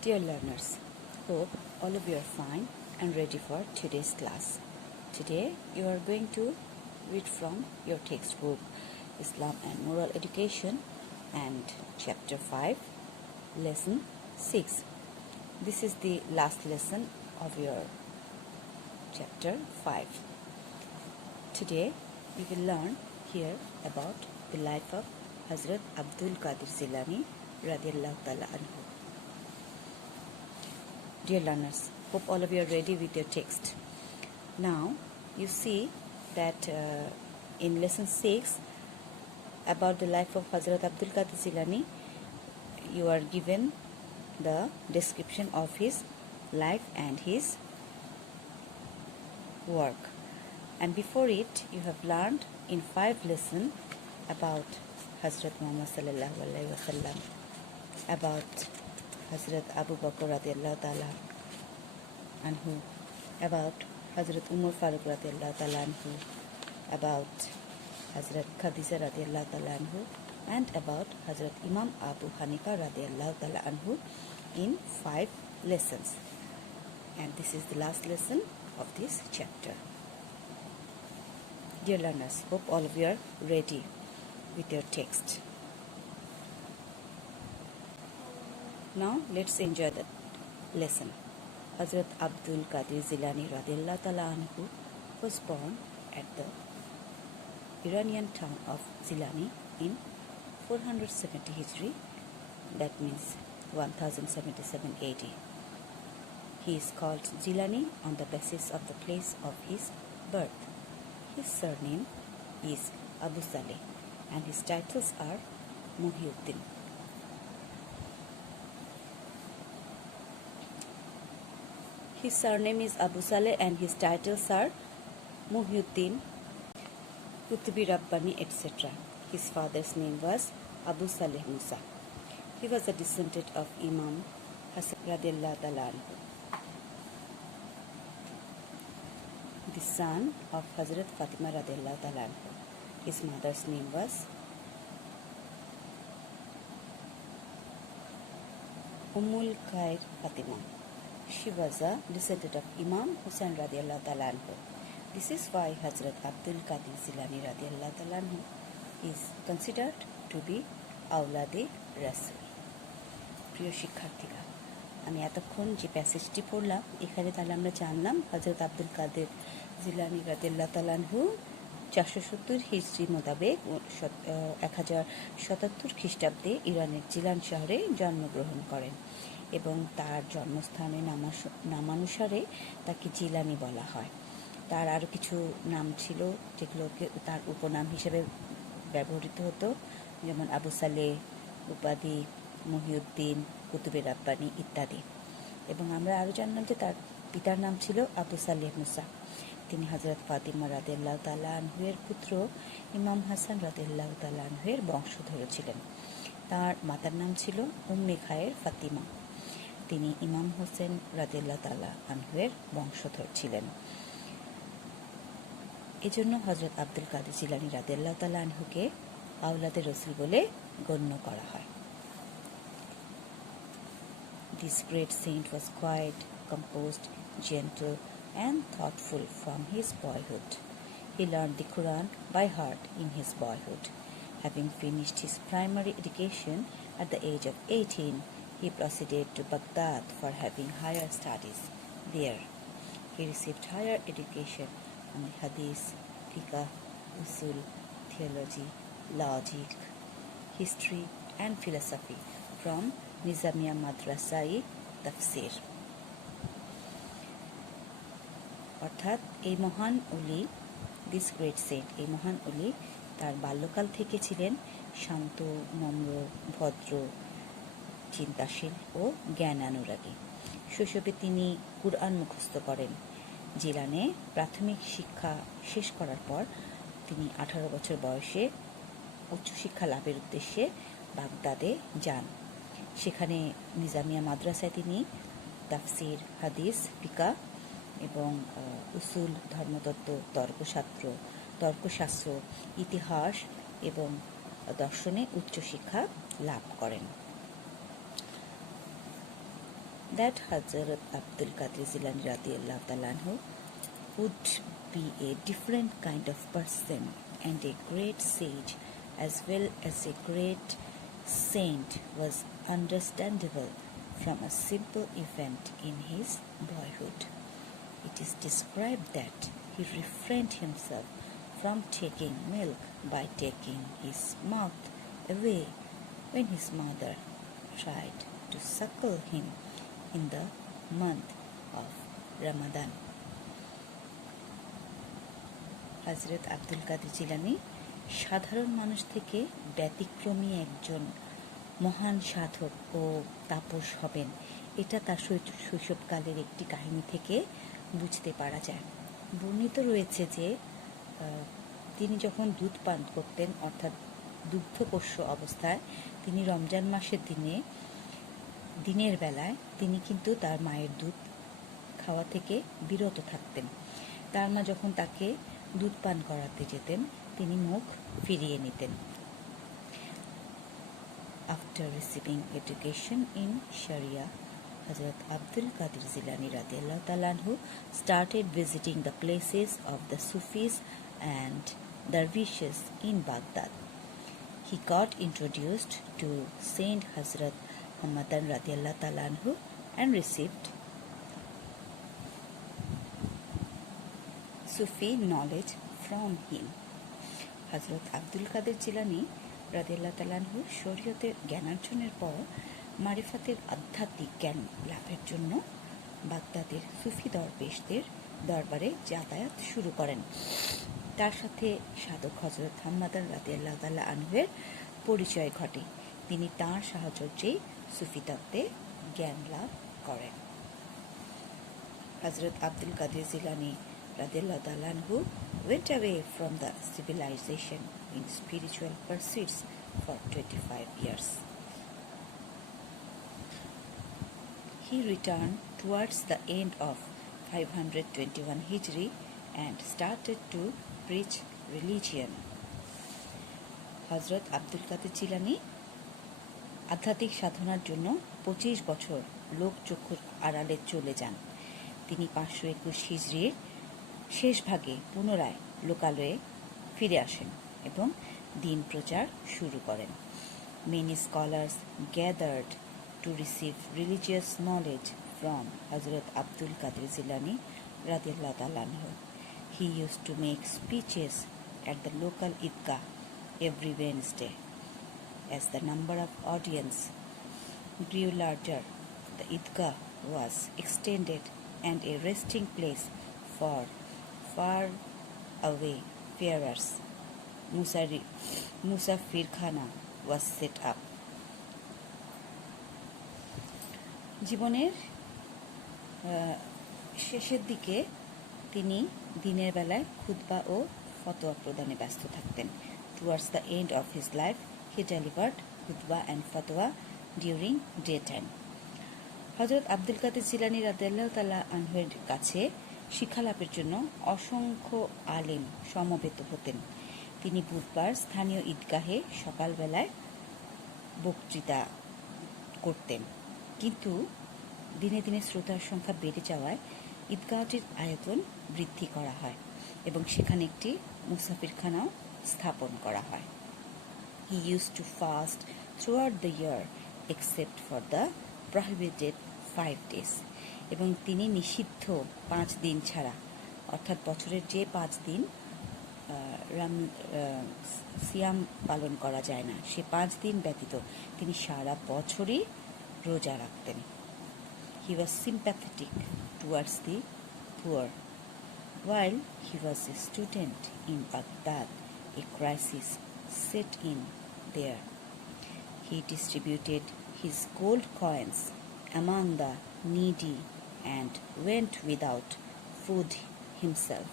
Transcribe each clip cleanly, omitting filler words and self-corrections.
Dear learners, hope all of you are fine and ready for today's class. Today you are going to read from your textbook Islam and Moral Education and chapter 5, lesson 6. This is the last lesson of your chapter 5. Today we will learn here about the life of Hazrat Abdul Qadir Jilani radiallahu ta'ala anhu. Dear learners, hope all of you are ready with your text. Now, you see that in lesson 6 about the life of Hazrat Abdul Qadir Jilani, you are given the description of his life and his work. And before it, you have learned in 5 lessons about Hazrat Muhammad sallallahu alaihi wasallam, about Hazrat Abu Bakr radiallahu ta'ala anhu, about Hazrat Umar Farooq radiallahu ta'ala anhu, about Hazrat Khadija radiallahu ta'ala anhu, and about Hazrat Imam Abu Hanifa radiallahu ta'ala anhu in 5 lessons. And this is the last lesson of this chapter. Dear learners, hope all of you are ready with your text. Now let's enjoy the lesson. Hazrat Abdul Qadir Jilani radiallahu ta'ala anhu was born at the Iranian town of Jilani in 470 Hijri, that means 1077 AD. He is called Jilani on the basis of the place of his birth. His surname is Abu Saleh and his titles are Muhyiddin. His surname is Abu Saleh and his titles are Muhyiddin, Kutubi Rabbani, etc. His father's name was Abu Saleh Musa. He was a descendant of Imam Hassan radiallahu ta'ala anhu, the son of Hazrat Fatima radiallahu ta'ala anhu. His mother's name was Ummul Khair Fatima. She was a descendant of Imam Hussain radiallahu ta'ala anhu. This is why Hazrat Abdul Qadir Jilani radiallahu ta'ala anhu is considered to be Aulade Rasul. প্রিয় শিক্ষার্থীরা, আমি এতক্ষণ যে প্যাসেজটি পড়লাম, এখানে তাহলে আমরা জানলাম হযরত আব্দুল কাদের জিলানী রাদিয়াল্লাহু তাআলা আনহু 470 হিজরি মোতাবেক 1077 খ্রিস্টাব্দে ইরানের জিলান শহরে জন্মগ্রহণ করেন এবং তার জন্মস্থানের নামানুসারে তাকে জিলানি বলা হয়। তার আরও কিছু নাম ছিল যেগুলোকে তার উপনাম হিসেবে ব্যবহৃত হতো, যেমন আবু সালেহ, উপাধি মহিউদ্দিন, কুতুবে রাব্বানি ইত্যাদি। এবং আমরা আরও জানলাম যে তার পিতার নাম ছিল আবু সালেহ মুসা। তিনি হযরত ফাতিমা রাদিয়াল্লাহু তাআলা আনহুয়ের পুত্র ইমাম হাসান রাদিয়াল্লাহু তাআলা আনহুয়ের বংশধর ছিলেন। তার মাতার নাম ছিল উম্মে খায়ের ফাতিমা। তিনি ইমাম হোসেন রাদিয়াল্লাহু তাআলা আনহুয়ের বংশধর ছিলেন। এজন্য হযরত আব্দুল কাদের জিলানী রাদিয়াল্লাহু তাআলা আনহুকে আওলাদে রসুল বলে গণ্য করা হয়। This great saint was quiet, composed, gentle, and thoughtful from his boyhood. He learned the Quran by heart in his boyhood. Having finished his primary education at the age of 18, he proceeded to Baghdad for having higher studies there. He received higher education on the Hadith, Fiqh, Usul, Theology, Logic, History, and Philosophy from Nizamiya Madrasa-i Tafsir. অর্থাৎ এই মহান ওলি, this great Saint, এই মহান ওলি তার বাল্যকাল থেকে ছিলেন শান্ত, নম্র, ভদ্র, চিন্তাশীল ও জ্ঞানানুরাগী। শৈশবে তিনি কুরআন মুখস্থ করেন। জিলানে প্রাথমিক শিক্ষা শেষ করার পর তিনি 18 বছর বয়সে উচ্চশিক্ষা লাভের উদ্দেশ্যে বাগদাদে যান। সেখানে নিজামিয়া মাদ্রাসায় তিনি তাফসির, হাদিস, ফিকাহ এবং উসুল, ধর্মতত্ত্ব, তর্কশাস্ত্র, ইতিহাস এবং দর্শনে উচ্চশিক্ষা লাভ করেন। that Hazrat Abdul Qadir Jilani radiallahu ta'ala anhu would be a different kind of person and a great sage as well as a great saint was understandable from a simple event in his boyhood. It is described that he refrained himself from taking milk by taking his mouth away when his mother tried to suckle him in the month of Ramadan. হযরত আব্দুল কাদের জিলানী সাধারণ মানুষ থেকে ব্যতিক্রমী একজন মহান সাধক ও তাপস হবেন, এটা তার শৈশবকালের একটি কাহিনী থেকে বুঝতে পারা যায়। বর্ণিত রয়েছে যে তিনি যখন দুধ পান করতেন, অর্থাৎ দুগ্ধপোষ্য অবস্থায়, তিনি রমজান মাসের দিনের বেলায় তিনি কিন্তু তার মায়ের দুধ খাওয়া থেকে বিরত থাকতেন। তার মা যখন তাকে দুধ পান করাতে যেতেন, তিনি মুখ ফিরিয়ে নিতেন। After receiving education in Sharia, Hazrat Abdul Qadir Jilani radiallahu ta'ala anhu started visiting the places of the Sufis and dervishes in Baghdad. He got introduced to Saint Hazrat Hamadan radiallahu ta'ala anhu and received Sufi knowledge from him. Hazrat Abdul Qadir Jilani রাদিয়াল্লাহু তাআলা আনহু শরীয়তের জ্ঞানার্জনের পর মারিফাতের আধ্যাত্মিক জ্ঞান লাভের জন্য বাগদাদের সুফি দরবেশদের দরবারে যাতায়াত শুরু করেন। তার সাথে সাধক হযরত হাম্মাদান রাদিয়াল্লাহু তাআলা আনহুর পরিচয় ঘটে। তিনি তাঁর সাহচর্যেই সুফি তত্ত্বে জ্ঞান লাভ করেন। হযরত আব্দুল কাদের জিলানী রাদিয়াল্লাহু তাআলা আনহু went away from the civilization in spiritual pursuits for 25 years. He returned towards the end of 521 Hijri and started to preach religion. হযরত আব্দুল কাদের জিলানী আধ্যাত্মিক সাধনার জন্য 25 বছর লোকচক্ষুর আড়ালে চলে যান। তিনি 521 হিজরির শেষ ভাগে পুনরায় লোকালয়ে ফিরে আসেন এবং দিন প্রচার শুরু করেন। Many scholars gathered to receive religious knowledge from Hazrat Abdul Qadir Jilani radiallahu ta'ala anhu. He used to make speeches at the local Idgah every Wednesday. As the number of audience grew larger, the Idgah was extended and a resting place for far away farers, Musafirkhana, was set up. জীবনের শেষের দিকে তিনি দিনের বেলায় খুতবা ও ফতোয়া প্রদানে ব্যস্ত থাকতেন। Towards the end of his life, he delivered khutbah and fatwa during daytime. হযরত আব্দুল কাদের জিলানী রাদিয়াল্লাহু তাআলা আনহুর কাছে শিক্ষালাভের জন্য অসংখ্য আলেম সমবেত হতেন। তিনি বুধবার স্থানীয় ঈদগাহে সকালবেলায় বক্তৃতা করতেন, কিন্তু দিনে দিনে শ্রোতার সংখ্যা বেড়ে যাওয়ায় ঈদগাহটির আয়তন বৃদ্ধি করা হয় এবং সেখানে একটি মুসাফিরখানাও স্থাপন করা হয়। He used to fast throughout the year except for the prohibited 5 days. এবং তিনি নিষিদ্ধ 5 দিন ছাড়া, অর্থাৎ বছরের যে 5 দিন সিয়াম পালন করা যায় না, সে 5 দিন ব্যতীত তিনি সারা বছরই রোজা রাখতেন। He was sympathetic towards the poor. While he was a student in Baghdad, a crisis set in there. He distributed his gold coins among the needy and went without food himself.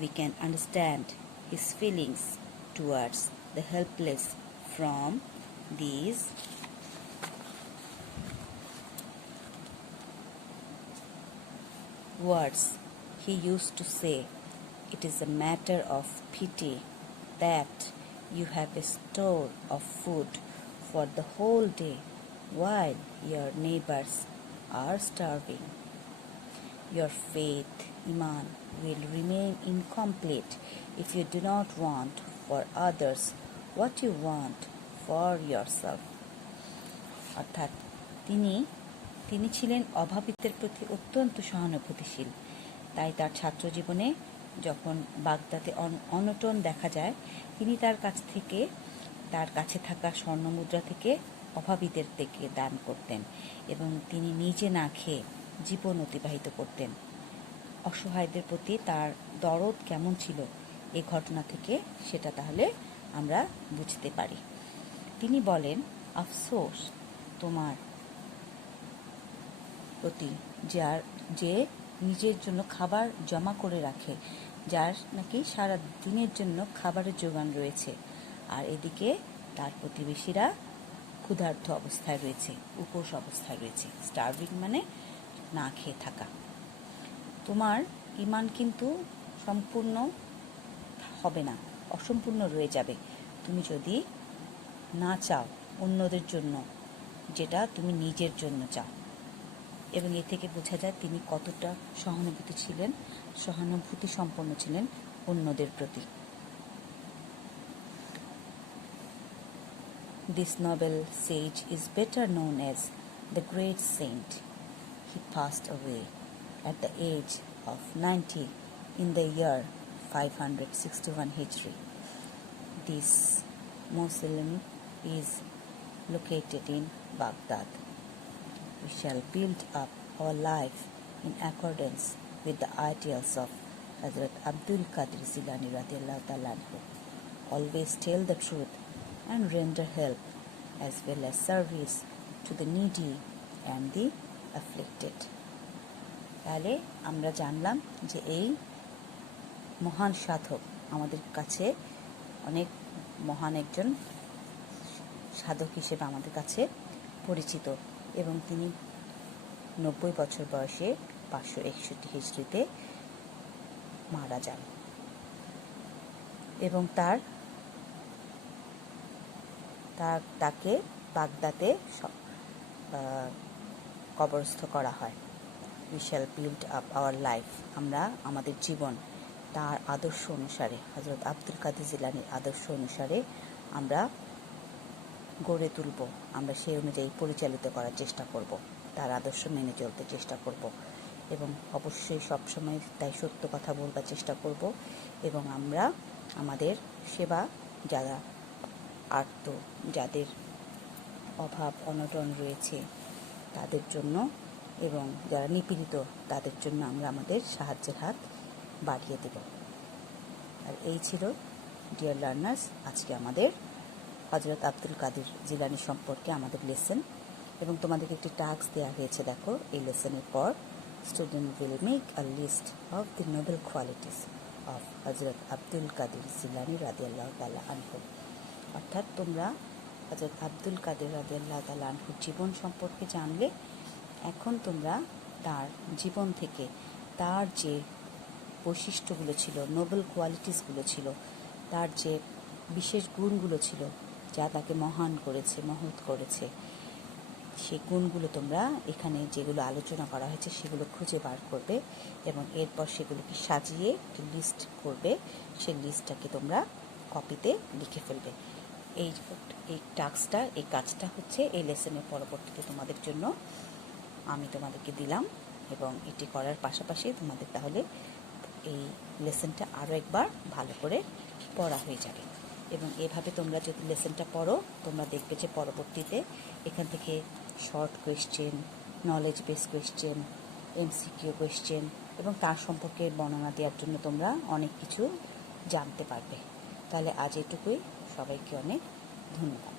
We can understand his feelings towards the helpless from these words. He used to say, "It is a matter of pity that you have a store of food for the whole day while your neighbors are starving. Your faith, Iman, will remain incomplete if you do not want for others what you want for yourself. অর্থাৎ তিনি ছিলেন অভাবীদের প্রতি অত্যন্ত সহানুভূতিশীল। তাই তার ছাত্র জীবনে যখন বাগদাদে অনটন দেখা যায়, তিনি তার কাছে থাকা স্বর্ণমুদ্রা থেকে অভাবীদের থেকে দান করতেন এবং তিনি নিজে না খেয়ে জীবন অতিবাহিত করতেন। অসহায়দের প্রতি তার দরদ কেমন ছিল এই ঘটনা থেকে সেটা তাহলে আমরা বুঝতে পারি। তিনি বলেন, আফসোস তোমার প্রতি যে নিজের জন্য খাবার জমা করে রাখে, যার নাকি সারা দিনের জন্য খাবারের যোগান রয়েছে, আর এদিকে তার প্রতিবেশীরা ক্ষুধার্ত অবস্থায় রয়েছে, উপোস অবস্থায় রয়েছে। স্টার্ভিং মানে না খেয়ে থাকা। তোমার ঈমান কিন্তু সম্পূর্ণ হবে না, অসম্পূর্ণ রয়ে যাবে তুমি যদি না চাও অন্যদের জন্য যেটা তুমি নিজের জন্য চাও। এবং এ থেকে বোঝা যায় তিনি কতটা সহানুভূতি সম্পন্ন ছিলেন অন্যদের প্রতি। This noble sage is better known as the great saint. He passed away at the age of 90 in the year 561 Hijri. This mausoleum is located in Baghdad. We shall build up our life in accordance with the ideals of Hazrat Abdul Qadir Jilani radiallahu ta'ala anhu. Always tell the truth and render help as well as service to the needy and the afflicted. তাহলে আমরা জানলাম যে এই মহান সাধক আমাদের কাছে অনেক মহান একজন সাধক হিসেবে আমাদের কাছে পরিচিত এবং তিনি 90 বছর বয়সে 561 হিজরিতে মারা যান এবং তাকে বাগদাদে কবরস্থ করা হয়। We shall build up our life, আমরা আমাদের জীবন তার আদর্শ অনুসারে, হযরত আব্দুল কাদের জিলানীর আদর্শ অনুসারে আমরা গড়ে তুলব। আমরা সেই অনুযায়ী পরিচালিত করার চেষ্টা করব, তার আদর্শ মেনে চলতে চেষ্টা করব এবং অবশ্যই সবসময় তাই সত্য কথা বলবার চেষ্টা করব এবং আমরা আমাদের সেবা যাদের অভাব অনটন রয়েছে তাদের জন্য এবং যারা নিপীড়িত তাদের জন্য আমরা আমাদের সাহায্যের হাত বাড়িয়ে দেব। আর এই ছিল ডিয়ার লার্নার্স আজকে আমাদের হযরত আব্দুল কাদের জিলানী সম্পর্কে আমাদের লেসন। এবং তোমাদেরকে একটি টাস্ক দেওয়া হয়েছে, দেখো এই লেসনের পর student will make a list of the noble qualities of Hazrat Abdul কাদের জিলানী রাদিয়াল্লাহু তাআলা আনহু। অর্থাৎ তোমরা হযরত আব্দুল কাদের রাদিয়াল্লাহু তাআলা আনহুর জীবন সম্পর্কে জানলে, এখন তোমরা তার জীবন থেকে তার যে বৈশিষ্ট্যগুলো ছিল, নোবেল কোয়ালিটিসগুলো ছিল, তার যে বিশেষ গুণগুলো ছিল যা তাকে মহান করেছে, মহৎ করেছে, সেই গুণগুলো তোমরা এখানে যেগুলো আলোচনা করা হয়েছে সেগুলো খুঁজে বার করবে এবং এরপর সেগুলোকে সাজিয়ে একটি লিস্ট করবে। সেই লিস্টটাকে তোমরা কপিতে লিখে ফেলবে। এই টাস্কটা, এই কাজটা হচ্ছে এই লেসনের পরবর্তীতে তোমাদের জন্য আমি তোমাদেরকে দিলাম এবং এটি করার পাশাপাশি তোমাদের তাহলে এই লেসনটা আরও একবার ভালো করে পড়া হয়ে যাবে এবং এভাবে তোমরা যদি লেসনটা পড়ো তোমরা দেখবে যে পরবর্তীতে এখান থেকে short question, knowledge base question, MCQ question এবং তার সম্পর্কে বর্ণনা দেওয়ার জন্য তোমরা অনেক কিছু জানতে পারবে। তাহলে আজ এটুকুই, সবাইকে অনেক ধন্যবাদ।